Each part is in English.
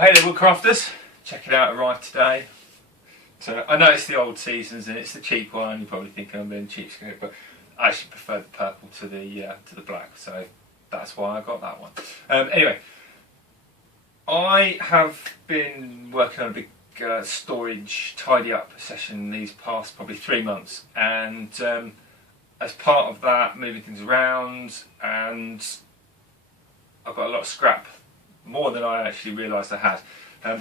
Hey there Woodcrafters, check it out, arrived today. So I know it's the old seasons and it's the cheap one, you're probably thinking I'm being cheapskate, but I actually prefer the purple to the black, so that's why I got that one. Anyway, I have been working on a big storage tidy up session these past probably 3 months, and as part of that, moving things around, and I've got a lot of scrap, more than I actually realised I had.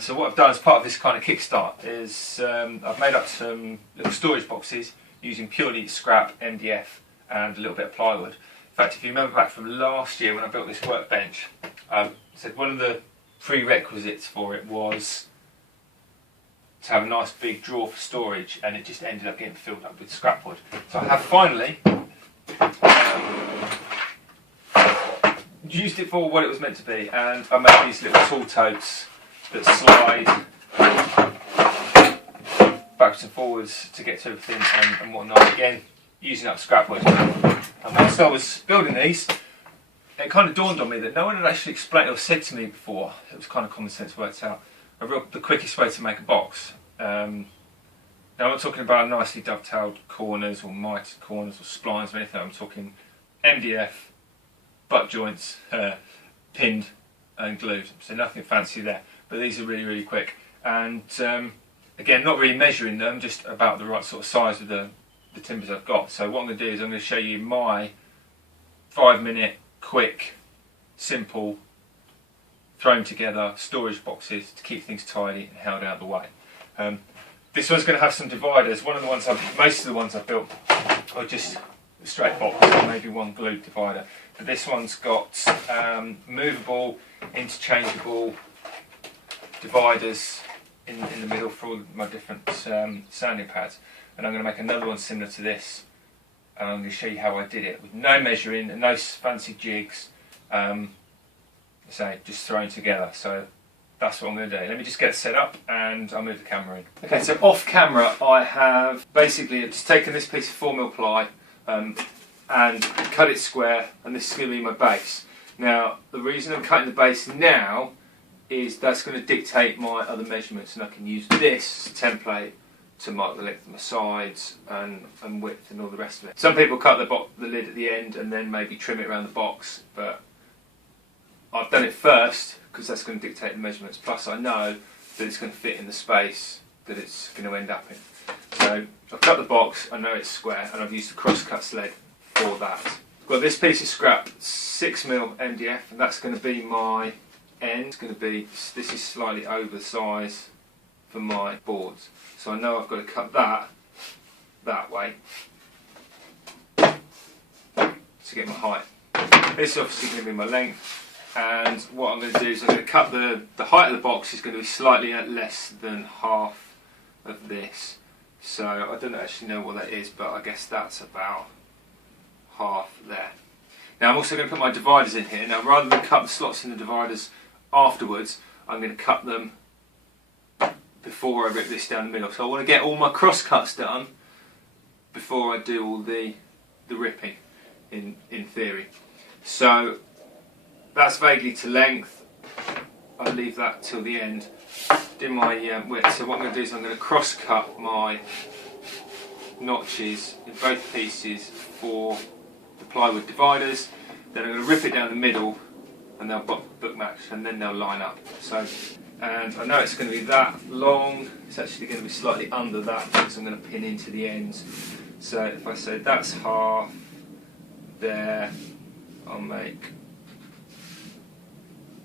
So what I've done as part of this kind of kickstart is I've made up some little storage boxes using purely scrap, MDF and a little bit of plywood. In fact, if you remember back from last year when I built this workbench, I said one of the prerequisites for it was to have a nice big drawer for storage, and it just ended up getting filled up with scrap wood. So I have finally used it for what it was meant to be, and I made these little tool totes that slide backwards and forwards to get to everything and whatnot, again using up scrap wood. And whilst I was building these, it kind of dawned on me that no one had actually explained or said to me before, it was kind of common sense worked out, the quickest way to make a box. Now I'm not talking about nicely dovetailed corners or mitered corners or splines or anything. I'm talking MDF, butt joints, pinned and glued, so nothing fancy there, but these are really quick. And again, not really measuring them, just about the right sort of size of the timbers I've got. So what I'm going to do is I'm going to show you my 5-minute quick, simple, thrown together storage boxes to keep things tidy and held out of the way. This one's going to have some dividers. Most of the ones I've built are just a straight box, maybe one glued divider. But this one's got movable, interchangeable dividers in the middle for all my different sanding pads. And I'm going to make another one similar to this, and I'm going to show you how I did it with no measuring and no fancy jigs. Just thrown together. So that's what I'm going to do. Let me just get it set up and I'll move the camera in. Okay, so off camera I have basically just taken this piece of 4mm ply and cut it square, and this is going to be my base. Now the reason I'm cutting the base now is that's going to dictate my other measurements, and I can use this template to mark the length of my sides and width and all the rest of it. Some people cut the lid at the end and then maybe trim it around the box, but I've done it first because that's going to dictate the measurements, plus I know that it's going to fit in the space that it's going to end up in. So I've cut the box, I know it's square, and I've used a cross-cut sled for that. I've got this piece of scrap, 6mm MDF, and that's going to be my end. This is slightly over the size for my boards, so I know I've got to cut that way to get my height. This is obviously going to be my length. And what I'm going to do is I'm going to cut the height of the box is going to be slightly less than half of this. So I don't actually know what that is, but I guess that's about half there. Now I'm also going to put my dividers in here. Now rather than cut the slots in the dividers afterwards, I'm going to cut them before I rip this down the middle. So I want to get all my cross cuts done before I do all the ripping in theory. So that's vaguely to length. I'll leave that till the end. Do my width. So what I'm going to do is I'm going to cross cut my notches in both pieces for the plywood dividers. Then I'm going to rip it down the middle, and they'll book match, and then they'll line up. So, and I know it's going to be that long. It's actually going to be slightly under that because I'm going to pin into the ends. So if I say that's half there, I'll make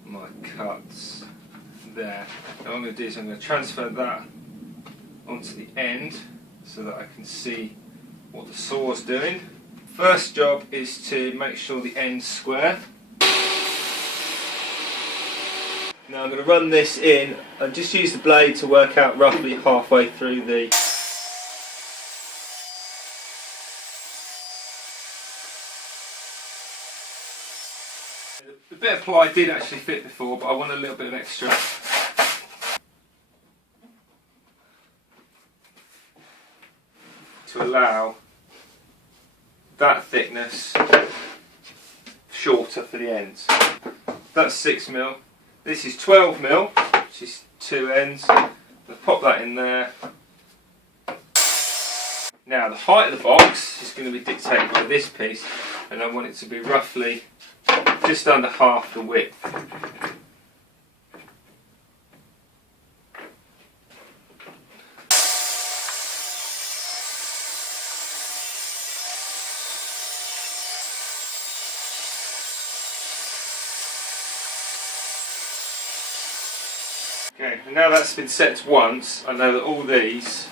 my cuts there. Now what I'm going to do is I'm going to transfer that onto the end so that I can see what the saw's doing. First job is to make sure the end's square. Now I'm going to run this in and just use the blade to work out roughly halfway through the bit of ply did actually fit before, but I want a little bit of extra. To allow that thickness shorter for the ends. That's 6mm. This is 12mm. Just two ends. I'll pop that in there. Now the height of the box is going to be dictated by this piece, and I want it to be roughly just under half the width. Okay, and now that's been set once, I know that all these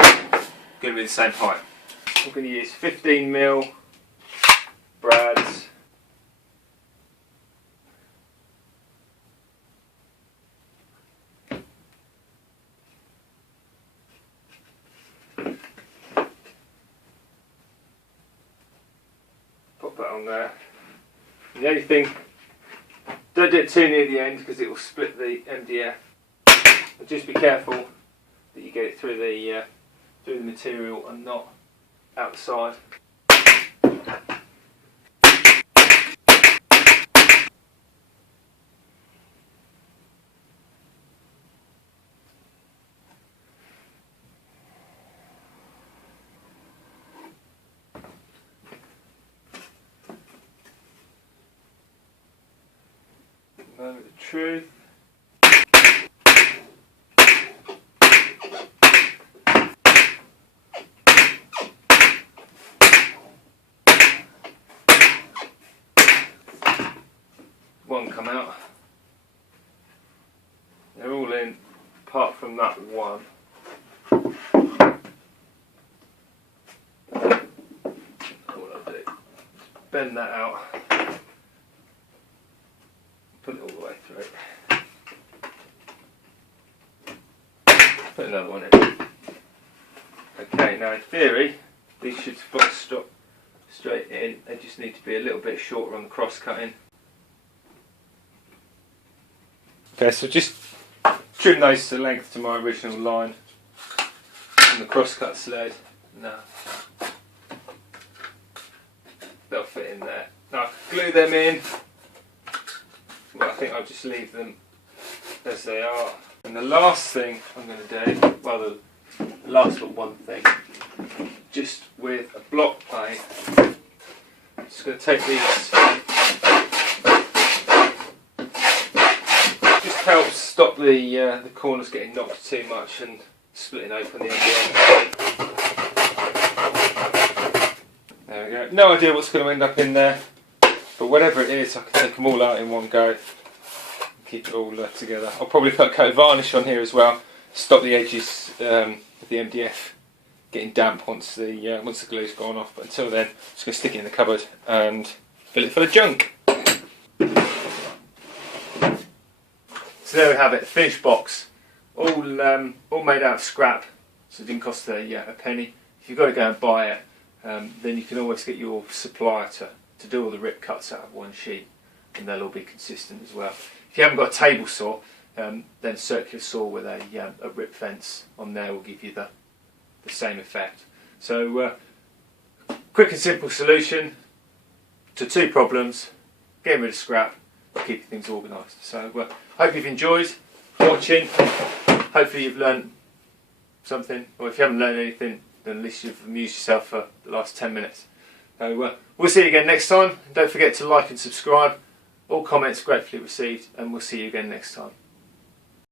are going to be the same height. I'm going to use 15mm brads. Pop that on there. And the only thing, don't do it too near the end because it will split the MDF. But just be careful that you get it through the material and not outside. Moment of truth. One come out. They're all in apart from that one. What I'll do, bend that out, put it all the way through. Put another one in. Okay, now in theory these should stop straight in. They just need to be a little bit shorter on the cross cutting. Okay, so just trim those to length to my original line on the crosscut sled. Now they'll fit in there. Now I can glue them in, but I think I'll just leave them as they are. And the last thing I'm going to do, well the last but one thing, just with a block plate, I'm just going to take these. Helps stop the corners getting knocked too much and splitting open the end. There we go. No idea what's going to end up in there, but whatever it is, I can take them all out in one go. Keep it all together. I'll probably put a coat of varnish on here as well, stop the edges of the MDF getting damp once the glue's gone off. But until then, I'm just going to stick it in the cupboard and fill it full of junk. So there we have it, a finished box, all made out of scrap, so it didn't cost a penny. If you've got to go and buy it, then you can always get your supplier to do all the rip cuts out of one sheet, and they'll all be consistent as well. If you haven't got a table saw, then circular saw with a rip fence on there will give you the same effect. So quick and simple solution to two problems: getting rid of scrap, keeping things organised. So hope you've enjoyed watching. Hopefully you've learned something, or if you haven't learned anything, then at least you've amused yourself for the last 10 minutes. So we'll see you again next time. Don't forget to like and subscribe. All comments gratefully received, and we'll see you again next time.